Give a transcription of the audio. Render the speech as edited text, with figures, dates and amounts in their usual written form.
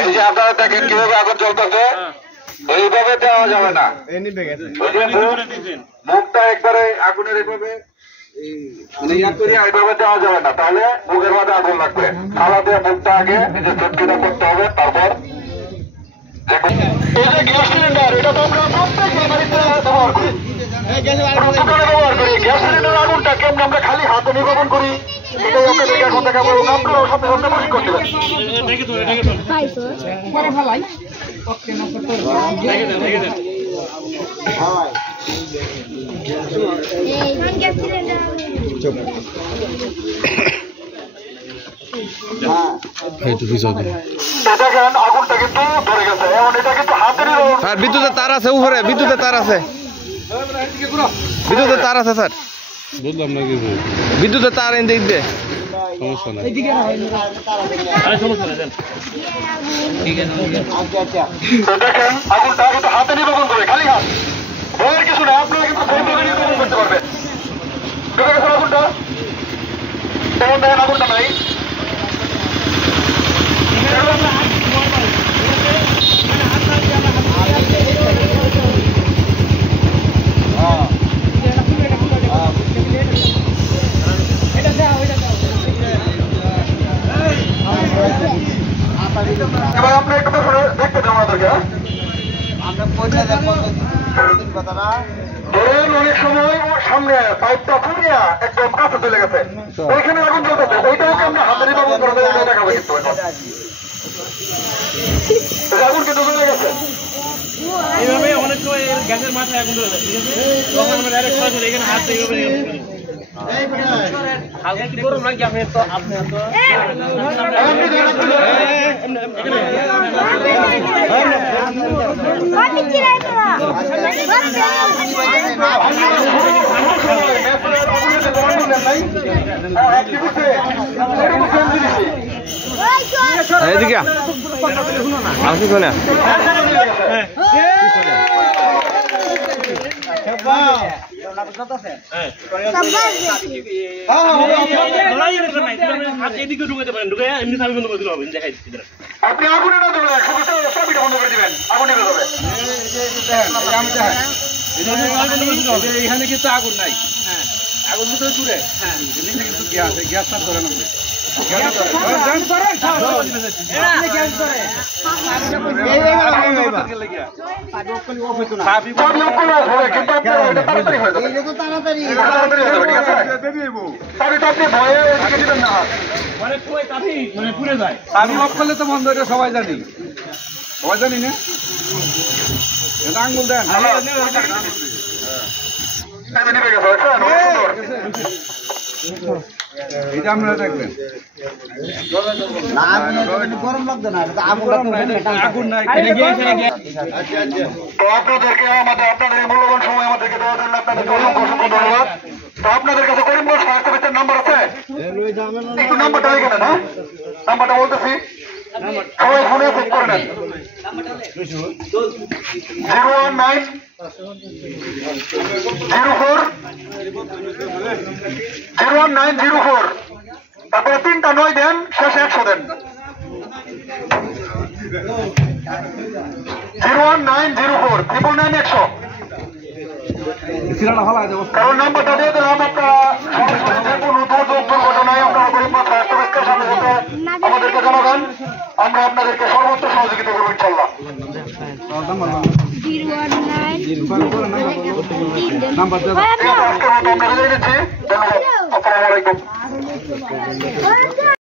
এই যে আপনারা দেখেন কিভাবে আগুন চলতেছে, এইভাবে দেওয়া যাবে না। মুখটা একবারে আগুনের এইভাবে এইভাবে দেওয়া যাবে না, তাহলে মুখের মধ্যে আগুন লাগবে। খাওয়া দিয়ে মুখটা আগে নিজের চটকিটা করতে হবে, তারপর এই যে গ্যাস সিলিন্ডার, এটা তো আমরা প্রত্যেক বাড়িতে ব্যবহার করি, ব্যবহার করি। গ্যাস সিলিন্ডার আগুনটা কেমন আমরা খালি হাতে নিবেদন করি, এটাই আপনাদেরকে এখন দেখা বলবো। আপনারাও সাথে সাথে বসে করতে পারেন। আগুনটা কিন্তু ধরে গেছে, এখন এটা কিন্তু হাতেরই। আর বিদ্যুতের তার আছে উপরে, বিদ্যুতের তার আছে, বিদ্যুতের তার আছে স্যার, বুঝলাম না কিছু। বিদ্যুতের তার এনে দিয়ে সমস্যা নাই, দেখেন আগুনটা কিন্তু হাতে নিবেদন করে, খালি হাত, ভয়ের কিছু নেই। আপনারা কিন্তু নিবেদন করতে পারবেন। ঢুকে গেছে আগুনটা, তেমন দেখেন আগুনটা নাই। এবার আপনি একটু দেখতে দেন আমাদেরকে। ধরেন অনেক সময় সামনে পাইপটা ফুরিয়া একদম কাছে চলে গেছে, ওইখানে আগুন চলতেছে, ওইটাকে আমরা হাতেরই ব্যবহার করে দেখাবো। কিন্তু আগুন কিন্তু চলে গেছে। এইভাবে অনেক সময় গ্যাসের মাথায় আগুন ধরে যায়, ঠিক আছে? তখন আমরা ডাইরেক্ট সরাসরি এখানে হাত দিয়ে হালকা কি গরম নাকি আপনি তো এদিকে আসি শোনা আপনি আগুনে না দেবেন, চাবিটা বন্ধ করে দিবেন, আগুন নিবে যাবে। এখানে কিন্তু আগুন নাই, আগুন ভিতরে দূরে, কিন্তু গ্যাসটা ধরে নেবে। বন্ধ এটা সবাই জানি, সবাই জানি না। এটা আঙুল দেন, এটা আপনারা দেখবেন। গরম লাগবে না, আগুন নাই। তো আপনাদেরকে আপনাদের মূল্যবান সময় আমাদেরকে দেওয়ার জন্য আপনাদেরকে অসংখ্য অসংখ্য ধন্যবাদ। তো আপনাদের কাছে করিমগঞ্জ ফায়ার সার্ভিসের নাম্বার আছে? একটু নাম্বারটা এখানে না, নাম্বারটা বলতেছি, সবাই ফোনে চেক করে নেন। 01904, তারপরে 3টা 9 দেন, শেষে 100 দেন। 01904 999 100। কারণ নাম্বারটা দিয়ে দিলাম, আপনারা যে কোনো দুর্যোগ দুর্ঘটনায় আপনারা করিমগঞ্জ ফায়ার সার্ভিসের সাথে সাথে আমাদেরকে জানাবেন, আমরা আপনাদেরকে সর্বোচ্চ সহযোগিতা করবো ইনশাল্লাহ। নাম্বার